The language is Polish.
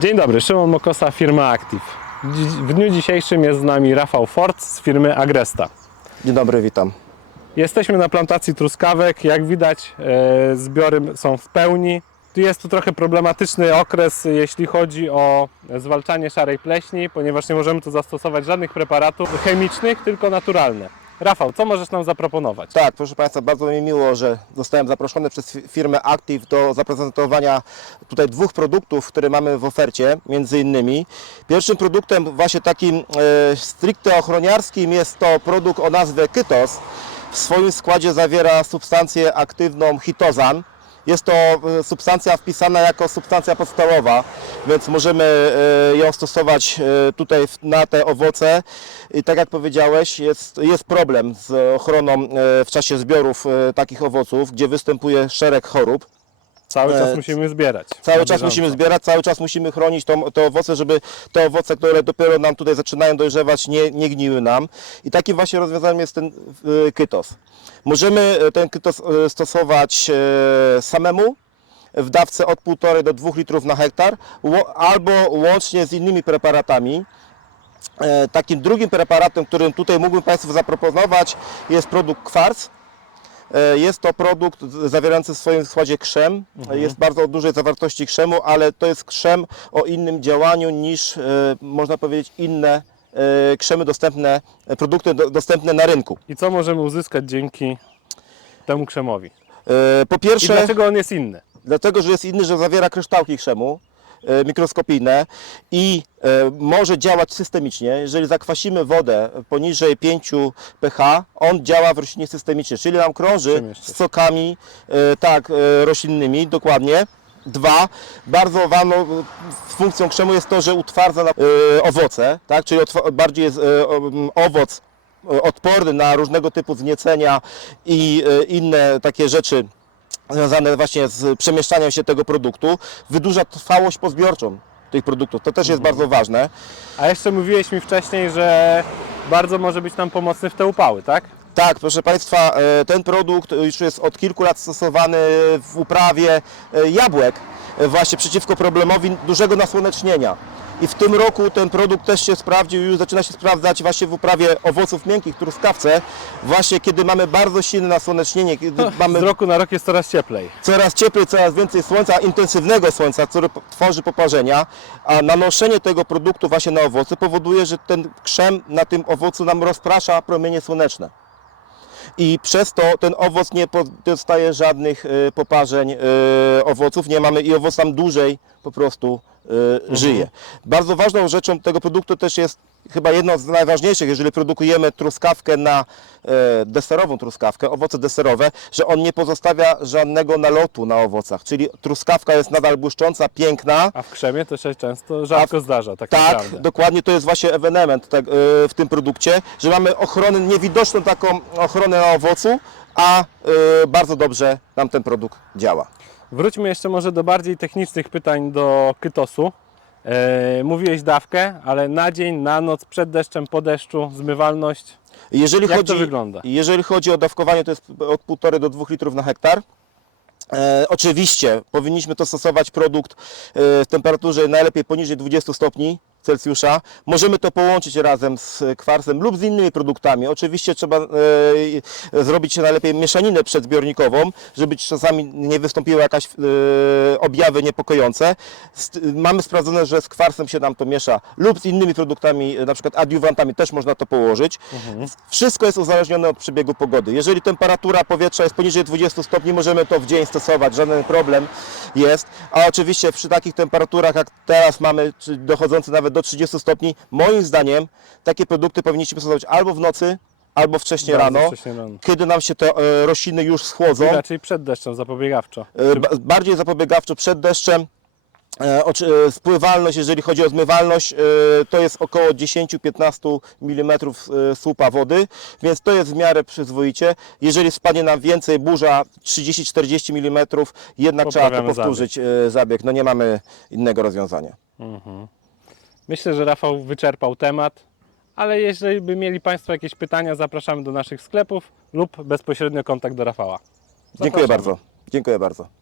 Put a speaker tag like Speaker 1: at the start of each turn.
Speaker 1: Dzień dobry, Szymon Mokosa, firma Active. W dniu dzisiejszym jest z nami Rafał Ford z firmy Agresta.
Speaker 2: Dzień dobry, witam.
Speaker 1: Jesteśmy na plantacji truskawek. Jak widać, e, zbiory są w pełni. Tu Jest tu trochę problematyczny okres, jeśli chodzi o zwalczanie szarej pleśni, ponieważ nie możemy tu zastosować żadnych preparatów chemicznych, tylko naturalne. Rafał, co możesz nam zaproponować?
Speaker 2: Tak, proszę Państwa, bardzo mi miło, że zostałem zaproszony przez fi- firmę Active do zaprezentowania tutaj dwóch produktów, które mamy w ofercie, między innymi. Pierwszym produktem właśnie takim e, stricte ochroniarskim jest to produkt o nazwie Kytos. W swoim składzie zawiera substancję aktywną hitozan. Jest to e, substancja wpisana jako substancja podstawowa, więc możemy e, ją stosować e, tutaj na te owoce. I tak jak powiedziałeś, jest, jest problem z ochroną w czasie zbiorów takich owoców, gdzie występuje szereg chorób.
Speaker 1: Cały czas
Speaker 2: E,
Speaker 1: musimy zbierać.
Speaker 2: Cały czas musimy zbierać, cały czas musimy chronić to, te owoce, żeby te owoce, które dopiero nam tutaj zaczynają dojrzewać, nie, nie gniły nam. I takim właśnie rozwiązaniem jest ten e, kytos. Możemy e, ten kytos stosować samemu w dawce od 1,5 do 2 litrów na hektar albo łącznie z innymi preparatami. Takim drugim preparatem, którym tutaj mógłbym Państwu zaproponować jest produkt kwarc. E, Jest to produkt zawierający w swoim składzie krzem. Jest bardzo dużej zawartości krzemu, ale to jest krzem o innym działaniu niż e, można powiedzieć inne e, krzemy dostępne, produkty do, dostępne na rynku.
Speaker 1: I co możemy uzyskać dzięki temu krzemowi?
Speaker 2: Po
Speaker 1: I
Speaker 2: pierwsze,
Speaker 1: dlaczego on jest inny?
Speaker 2: dlatego że jest inny, że zawiera kryształki krzemu mikroskopijne i e, może działać systemicznie. Jeżeli zakwasimy wodę poniżej 5 pH, on działa w roślinie systemicznie, czyli nam krąży z sokami e, tak, e, roślinnymi, dokładnie. Dwa, bardzo ważną e, funkcją krzemu jest to, że utwardza na- e, owoce, tak? czyli bardziej jest e, owoc e, odporny na różnego typu zniecenia i e, inne takie rzeczy związane właśnie z przemieszczaniem się tego produktu, wydłuża trwałość pozbiorczą tych produktów. To też jest bardzo ważne.
Speaker 1: A jeszcze mówiłeś mi wcześniej, że bardzo może być nam pomocny w te upały, tak?
Speaker 2: Tak, proszę Państwa, e, ten produkt już jest od kilku lat stosowany w uprawie e, jabłek, e, właśnie przeciwko problemowi dużego nasłonecznienia. I w tym roku ten produkt też się sprawdził, już zaczyna się sprawdzać właśnie w uprawie owoców miękkich, truskawce, właśnie kiedy mamy bardzo silne nasłonecznienie, kiedy mamy
Speaker 1: Z roku na rok jest coraz cieplej.
Speaker 2: coraz cieplej, coraz więcej słońca, intensywnego słońca, które tworzy poparzenia, a nanoszenie tego produktu właśnie na owoce powoduje, że ten krzem na tym owocu nam rozprasza promienie słoneczne. I przez to ten owoc nie dostaje żadnych e, poparzeń e, owoców, nie mamy i owoc tam dłużej po prostu żyje. Bardzo ważną rzeczą tego produktu też jest chyba jedną z najważniejszych, jeżeli produkujemy truskawkę na e, deserową truskawkę, owoce deserowe, że on nie pozostawia żadnego nalotu na owocach, czyli truskawka jest nadal błyszcząca, piękna,
Speaker 1: A w krzemie to się często rzadko zdarza, tak,
Speaker 2: tak,
Speaker 1: naprawdę.
Speaker 2: dokładnie to jest właśnie ewenement tak, w tym produkcie, że mamy ochronę, niewidoczną taką ochronę na owocu, a bardzo dobrze nam ten produkt działa.
Speaker 1: Wróćmy jeszcze może do bardziej technicznych pytań do kytosu. E, mówiłeś dawkę, ale na dzień, na noc, przed deszczem, po deszczu, zmywalność.
Speaker 2: Jeżeli
Speaker 1: Jak
Speaker 2: chodzi,
Speaker 1: to wygląda?
Speaker 2: Jeżeli chodzi o dawkowanie, to jest od 1,5 do 2 litrów na hektar. E, oczywiście powinniśmy to stosować produkt e, w temperaturze najlepiej poniżej 20 stopni Celsjusza. Możemy to połączyć razem z kwarcem lub z innymi produktami. Oczywiście trzeba e, zrobić najlepiej mieszaninę przedzbiornikową, żeby czasami nie wystąpiły jakieś e, objawy niepokojące. Mamy sprawdzone, że z kwarcem się nam to miesza lub z innymi produktami, e, na przykład adiuwantami też można to położyć. Wszystko jest uzależnione od przebiegu pogody. Jeżeli temperatura powietrza jest poniżej 20 stopni, możemy to w dzień stosować, żaden problem jest. A oczywiście przy takich temperaturach, jak teraz mamy, czy dochodzące nawet do 30 stopni, moim zdaniem takie produkty powinniśmy stosować albo w nocy, albo wcześniej
Speaker 1: Bardzo
Speaker 2: rano,
Speaker 1: wcześnie rano.
Speaker 2: kiedy nam się te e, rośliny już schłodzą.
Speaker 1: Raczej przed deszczem, zapobiegawczo.
Speaker 2: E, ba- bardziej zapobiegawczo przed deszczem. E, oczy- e, Spływalność, jeżeli chodzi o zmywalność, e, to jest około 10-15 mm słupa wody, więc to jest w miarę przyzwoicie. Jeżeli spadnie nam więcej, burza 30-40 mm, jednak trzeba to
Speaker 1: Poprawiamy
Speaker 2: powtórzyć e, zabieg. No nie mamy innego rozwiązania.
Speaker 1: Myślę, że Rafał wyczerpał temat, ale jeżeli by mieli Państwo jakieś pytania, zapraszamy do naszych sklepów lub bezpośrednio kontakt do Rafała.
Speaker 2: Dziękuję
Speaker 1: Zapraszamy.
Speaker 2: bardzo. Dziękuję bardzo.